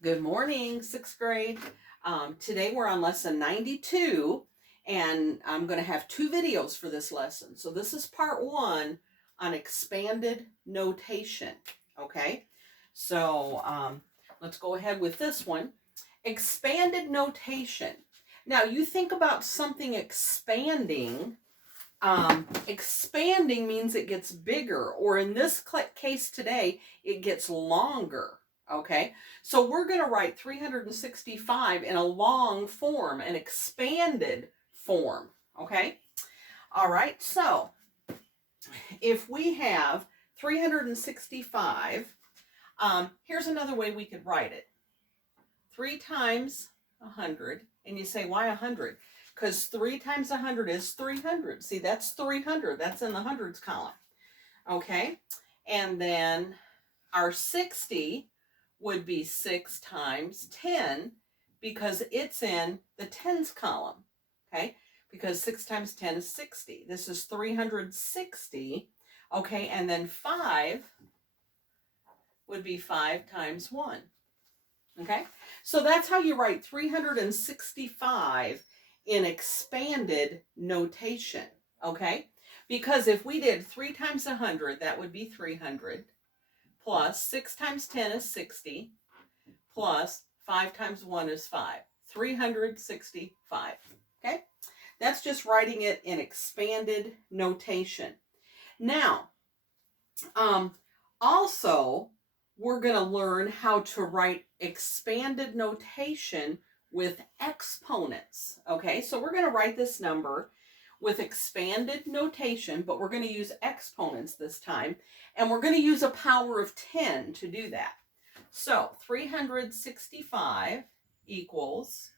Good morning, sixth grade. Today we're on lesson 92, and I'm going to have two videos for this lesson. So this is part one on expanded notation. Okay, so let's go ahead with this one. Expanded notation. Now you think about something expanding. Expanding means it gets bigger, or in this case today, it gets longer. Okay, so we're going to write 365 in a long form, an expanded form. Okay, all right, so if we have 365, here's another way we could write it. 3 times 100, and you say, why 100? Because 3 times 100 is 300. See, that's 300. That's in the hundreds column. Okay, and then our 60 would be 6 times 10 because it's in the tens column. Okay, because 6 times 10 is 60. This is 360. Okay, and then 5 would be 5 times 1. Okay, so that's how you write 365 in expanded notation. Okay, because if we did 3 times 100, that would be 300, plus 6 times 10 is 60, plus 5 times 1 is 5. 365. Okay, that's just writing it in expanded notation. Now, also, we're going to learn how to write expanded notation with exponents. Okay, so we're going to write this number with expanded notation, but we're going to use exponents this time, and we're going to use a power of 10 to do that. So 365 equals,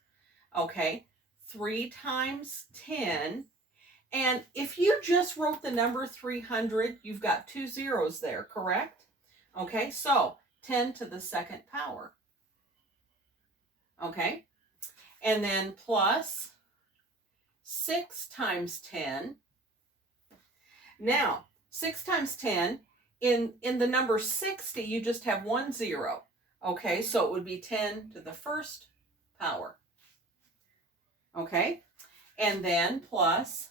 okay, 3 times 10. And if you just wrote the number 300, you've got 2 zeros there, correct? Okay, so 10 to the second power. Okay, and then plus 6 times 10. Now, 6 times 10, in the number 60, you just have 1 0. Okay, so it would be 10 to the first power. Okay, and then plus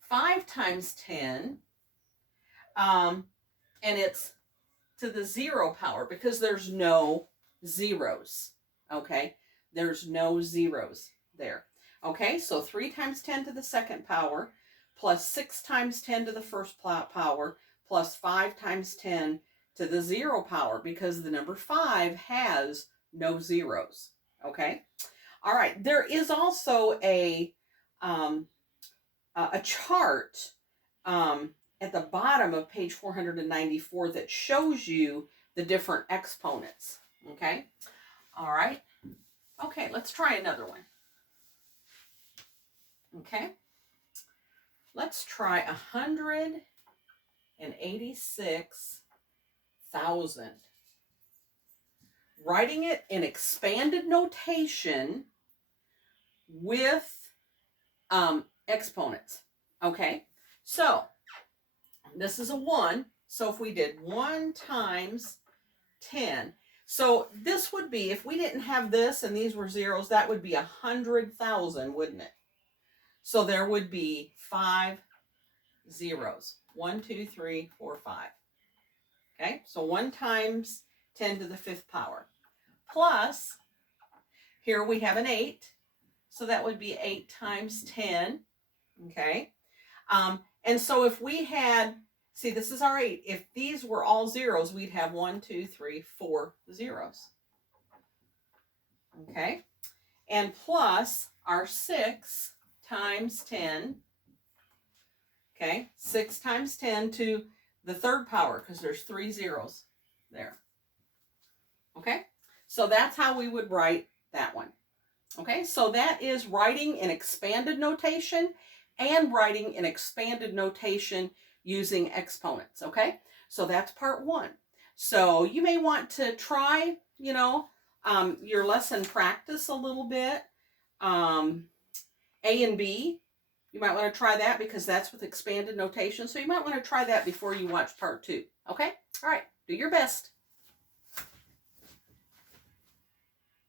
5 times 10, and it's to the 0 power because there's no zeros. Okay, there's no zeros there. Okay, so 3 times 10 to the second power, plus 6 times 10 to the first power, plus 5 times 10 to the 0 power, because the number 5 has no zeros. Okay, all right, there is also a chart at the bottom of page 494 that shows you the different exponents. Okay, all right, okay, let's try another one. Okay, let's try 186,000. Writing it in expanded notation with exponents. Okay, so this is a 1. So if we did 1 times 10, so this would be, if we didn't have this and these were zeros, that would be 100,000, wouldn't it? So there would be 5 zeros. 1, 2, 3, 4, 5. Okay, so 1 times 10 to the 5th power. Plus, here we have an 8. So that would be 8 times 10. Okay, and so if we had, see, this is our 8. If these were all zeros, we'd have 1, 2, 3, 4 zeros. Okay, and plus our 6 times 10. Okay, 6 times 10 to the 3rd power, because there's 3 zeros there. Okay, so that's how we would write that one. Okay, so that is writing in expanded notation and writing in expanded notation using exponents. Okay, so that's part one. So you may want to try, your lesson practice a little bit. A and B, you might want to try that because that's with expanded notation. So you might want to try that before you watch part two. Okay, all right, do your best.